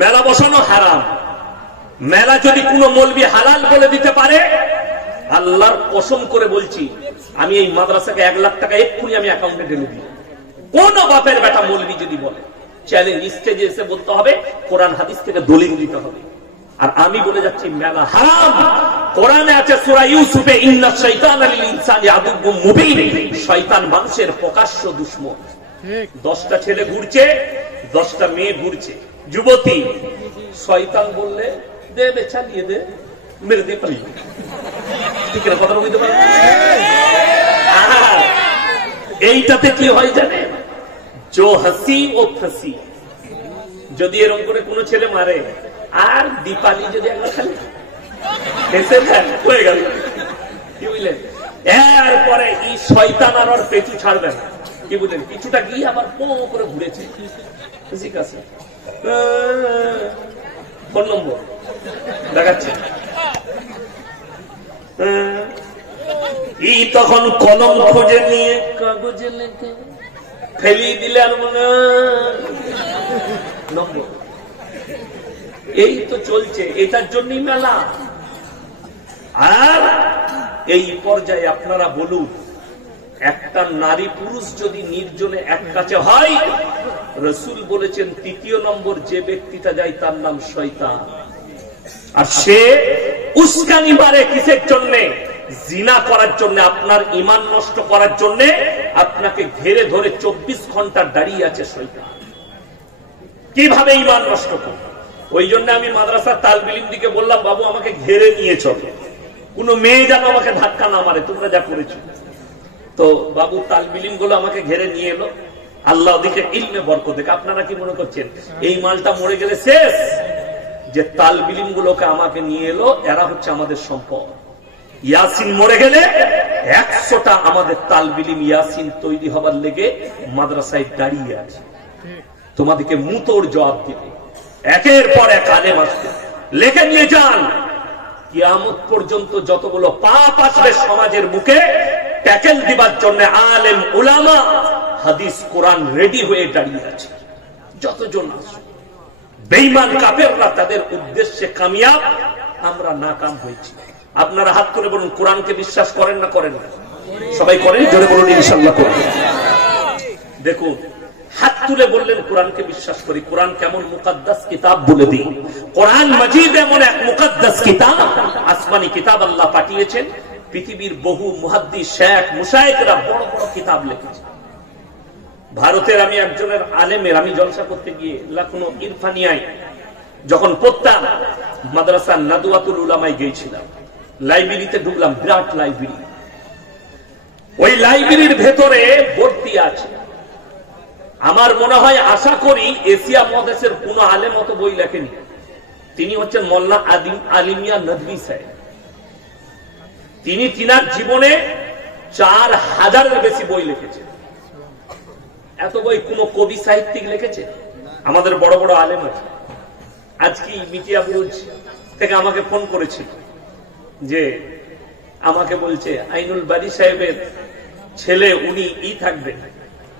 মেলা বসানো হারাম। মেলা যদি কোনো মৌলবি হালাল বলে দিতে পারে, আল্লাহর কসম করে বলছি, আমি এই মাদ্রাসাকে 1 লাখ টাকা এক্ষুনি আমি অ্যাকাউন্টে ঢেলে দিই। কোন বাপের বেটা মৌলবি যদি বলে, চ্যালেঞ্জ স্টেজে এসে বলতে হবে, কোরআন হাদিস থেকে দলিল দিতে হবে। আর আমি বলে যাচ্ছি মেলা হারাম। কোরআনে আছে সূরা ইউসুফে, ইন্না শাইতানা লিল ইনসানি আদুউম মুবিন, শয়তান মানুষের প্রকাশ্য দুশমন। 10টা ছেলে ঘুরছে, 10টা মেয়ে ঘুরছে, যুবতী। শয়তান বললে দে বে, চালিয়ে দে, মেরে দে, পালিয়ে। ঠিক না? কথা বুঝতে পারেন? এইটাতে কি হয় জানে, জো হাসি ও ফাসি। যদি এরকম করে কোন ছেলে মারে, আর দীপালি যদি একবার খালি হেসে দেয়, হয়ে গেল। কি বুঝলেন? এরপরে এই শয়তান আর পেছু ছাড়বে না। কি বুঝলেন? কিছুটা গিয়ে আবার পো করে ঘুরেছে, ঠিক আছে, ফোন নম্বর দেখাচ্ছে। এই তখন কলম খোঁজে নিয়ে কাগজে লেখে ফেলিয়ে দিলে, আর মনে নম্বর। এই তো চলছে, এটার জন্যই মেলা। আর এই পর্যায়ে আপনারা বলুন, একটা নারী পুরুষ যদি নির্জনে এক কাছে হয়, রাসূল বলেছেন 3য় নম্বর যে ব্যক্তিটা যায় তার নাম শয়তান। আর সে উস্কানি মারে কিসের জন্য? জিনা করার জন্য, আপনার ঈমান নষ্ট করার জন্য। আপনাকে ঘেরে ধরে 24 ঘন্টা দাঁড়িয়ে আছে শয়তান, কিভাবে ঈমান নষ্ট করে। ওই জন্য আমি মাদ্রাসার তালবিল ইলম দিকে বললাম, বাবু আমাকে ঘেরে নিয়ে চলো, কোন মেয়ে যেন আমাকে ধাক্কা না মারে, তোমরা যা করেছো। তো বাবু তালবিল ইলম গুলো আমাকে ঘেরে নিয়ে এলো। আল্লাহ ওদিকে ইলমে বরকত দেখ। আপনারা কি মনে করছেন এই মালটা মরে গেলে শেষ? যে তালবিল ইলম গুলোকে আমাকে নিয়ে এলো, এরা হচ্ছে আমাদের সম্পদ। ইয়াসিন মরে গেলে 100টা আমাদের তালবিল ইলম ইয়াসিন তৈরি হবার লেগে মাদ্রাসায় দাঁড়িয়ে আছে, তোমাদেরকে মুতোর জবাব দিবে। একের পর এক আলেম আসবে, লেখে নিয়ে যান। কিয়ামত পর্যন্ত যতগুলো পাপ আসবে সমাজের মুখে, ট্যাকেল দিবার জন্য আলেম উলামা হাদিস কোরআন রেডি হয়ে দাঁড়িয়ে আছে। যতজন আসবে, বেঈমান কাফেররা তাদের উদ্দেশ্যে কামিয়াব, আমরা নাকাম হয়েছি। আপনারা হাত করে বলুন, কোরআনকে বিশ্বাস করেন না করেন না? সবাই করেন, জোরে বলুন ইনশাআল্লাহ করেন। দেখুন, হাত তুলে বললেন কোরআনকে বিশ্বাস করি। কোরআন কেমন মুকাদ্দাস কিতাব বলে দিই। কোরআন মাজিদ এমন এক মুকাদ্দাস কিতাব, আসমানি কিতাব আল্লাহ পাঠিয়েছেন। পৃথিবীর বহু মুহাদ্দিস, শেখ, মুশায়েখরা বড় বড় কিতাব লিখেছেন। ভারতের আমি একজনের আলেমের, আমি জলসা করতে গিয়ে লখনৌ ইরফানিয়ায় যখন পড়তাম, মাদ্রাসা নাদওয়াতুল উলামায় গিয়েছিলাম, লাইব্রেরিতে ঢুকলাম, বিরাট লাইব্রেরি। ওই লাইব্রেরির ভেতরে ভর্তি আছে, আমার মনে হয়, আশা করি এশিয়া মহাদেশের কোন আলেম অত বই লেখেনি। তিনি হচ্ছেন মোল্লা আলিমিয়া নদভী সাহেব। তিনি তিনার জীবনে 4000-এর বেশি বই লিখেছেন। এত বই কোন কবি সাহিত্যিক লিখেছে? আমাদের বড় বড় আলেম আছে। আজকে মিটিয়া বুরুজ থেকে আমাকে ফোন করেছিল, যে আমাকে বলছে আইনুল বারী সাহেবের ছেলে, উনি থাকবেন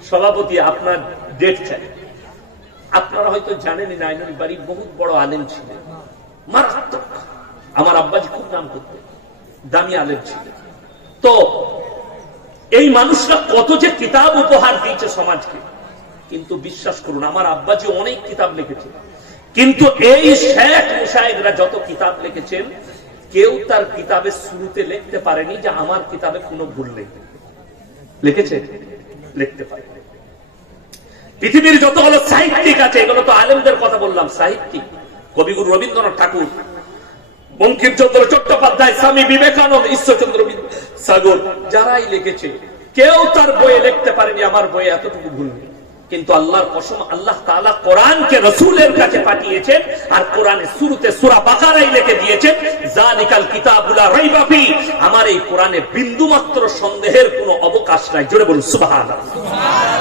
সভাপতি, আপনার ডেট চাই। আপনারা হয়তো জানেনই না, আইনুল বারী বহুত বড় আলেম ছিলেন, মারাত্মক। আমার আব্বাজি খুব নাম করতেন, দামি আলেম ছিলেন। তো এই মানুষরা কত যে কিতাব উপহার দিয়েছে সমাজকে, কিন্তু বিশ্বাস করুন, আমার আব্বাজি অনেক কিতাব লিখেছে, কিন্তু এই শেখ মুশায়েখরা যত কিতাব লিখেছেন, কেউ তার কিতাবের শুরুতে লিখতে পারেনি যে আমার কিতাবে কোনো ভুল নেই। লিখেছে? লিখতে পারে। পৃথিবীর যতগুলো সাহিত্যিক আছে, এগুলো তো আলেমদের কথা বললাম, সাহিত্যিক, কবিগুরু রবীন্দ্রনাথ ঠাকুর, বঙ্কিমচন্দ্র চট্টোপাধ্যায়, স্বামী বিবেকানন্দ, ঈশ্বরচন্দ্র সাগর, যারাই লিখেছে, কেউ তার বইয়ে লিখতে পারেনি আমার বইয়ে এতটুকু ভুল নেই। কিন্তু আল্লাহর কসম, আল্লাহ তাআলা কোরআনকে রাসূলের কাছে পাঠিয়েছেন, আর কোরআনের শুরুতে সূরা বাকারায় লিখে দিয়েছেন, যালিকাল কিতাবু লা রাইবা ফি, আমার এই কোরআনে বিন্দুমাত্র সন্দেহের কোনো অবকাশ নাই। জোরে বলুন সুবহানাল্লাহ।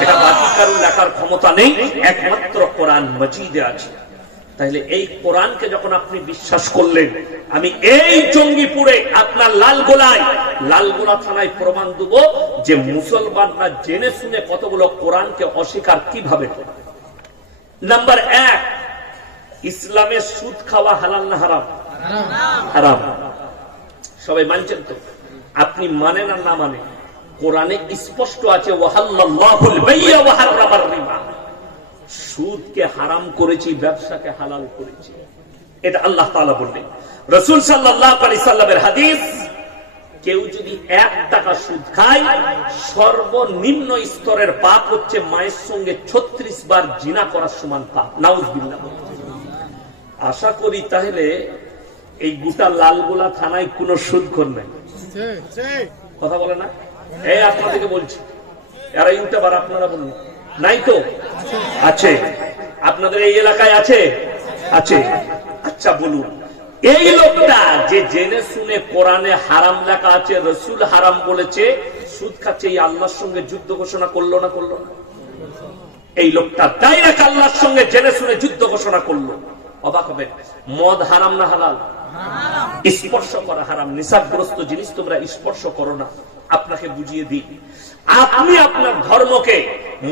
এটা বাকি কারো লেখার ক্ষমতা নেই, একমাত্র কোরআন মাজিদে আছে। তাহলে এই কোরআনকে যখন আপনি বিশ্বাস করলেন, আমি এই জঙ্গিপুরে আপনার লালগোলা থানায় প্রমাণ দেব যে মুসলমানরা জেনে শুনে কতগুলো কোরআনকে অস্বীকার কিভাবে করে। নাম্বার 1, ইসলামে সুদ খাওয়া হালাল না হারাম? হারাম। সবাই মানছেন তো? আপনি মানেন আর না মানে, কোরআনে স্পষ্ট আছে ওয়াহাল্লাল্লাহুল বাই'a ওয়া হারামার রিবা, সুদকে হারাম করেছি, ব্যবসাকে হালাল করেছি, এটা আল্লাহ তাআলা বললেন। রাসূল সাল্লাল্লাহু আলাইহি সাল্লামের হাদিস, কেউ যদি 1 টাকা সুদ খায়, সর্বনিম্ন স্তরের পাপ হচ্ছে মায়ের সঙ্গে 36 বার জিনা করার সমান পাপ। নাউযুবিল্লাহ। আশা করি তাহলে এই গোটা লালগোলা থানায় কোন সুদখোর নাই, কথা বলে না? এই আপনাদেরকে বলছি, এরা ইউটিউবার, আপনারা বলুন নাই তো? আছে। আপনাদের এই এলাকায় আছে? আছে। আচ্ছা বলুন, এই লোকটা যে জেনে শুনে কোরআনে হারাম লেখা আছে, রাসূল হারাম বলেছে, সুদ খাচ্ছে, এই আল্লাহর সঙ্গে যুদ্ধ ঘোষণা করলো না করলো না? এই লোকটা ডাইরেক্ট আল্লাহর সঙ্গে জেনে শুনে যুদ্ধ ঘোষণা করলো। অবাক হবে। মদ হারাম না হালাল? স্পর্শ করা হারাম। নিশাগ্রস্ত জিনিস তোমরা স্পর্শ করো না। আপনাকে বুঝিয়ে দিই, আপনি আপনার ধর্মকে,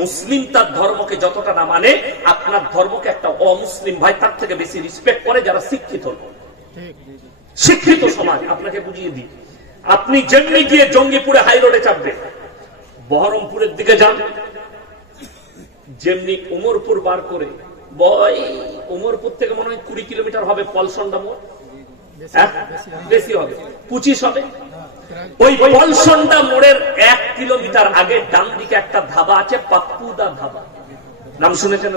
মুসলিম তার ধর্মকে যতটা না মানে, আপনার ধর্মকে একটা অমুসলিম ভাই তার থেকে বেশি রেসপেক্ট করে, যারা শিক্ষিত, শিক্ষিত সমাজ। আপনাকে বুঝিয়ে দিই, আপনি যেমনি গিয়ে জঙ্গিপুরে হাই রোডে চাপবেন, বহরমপুরের দিকে যান, যেমনি উমরপুর বার করে, উমরপুর থেকে মনে হয় 20 কিলোমিটার হবে পলসন্ডা মোড়, বেশি হবে, 25 হবে। ওই পলসন্ডা মোড়ের 1 কিলোমিটার আগে ডান দিকে একটা ধাবা আছে, পাপ্পুদা ধাবা। নাম শুনেছেন?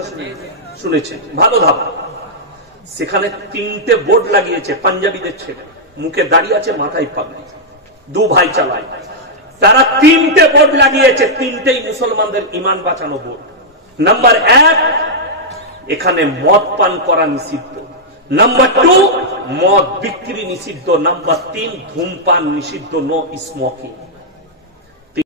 শুনেছেন, ভালো ধাবা। সেখানে 3টে বোর্ড লাগিয়েছে, পাঞ্জাবিদের ছেলে, মুখে দাঁড়িয়ে আছে, মাথায় পাগড়ি, 2 ভাই চালায়। তারা 3টে বোর্ড লাগিয়েছে, 3টেই মুসলমানদের ইমান বাঁচানো বোর্ড। নাম্বার 1, এখানে মদ পান করা নিষিদ্ধ। নাম্বার 2, মদ বিক্রি নিষিদ্ধ। নাম্বার 3, ধূমপান নিষিদ্ধ, নো স্মোকিং।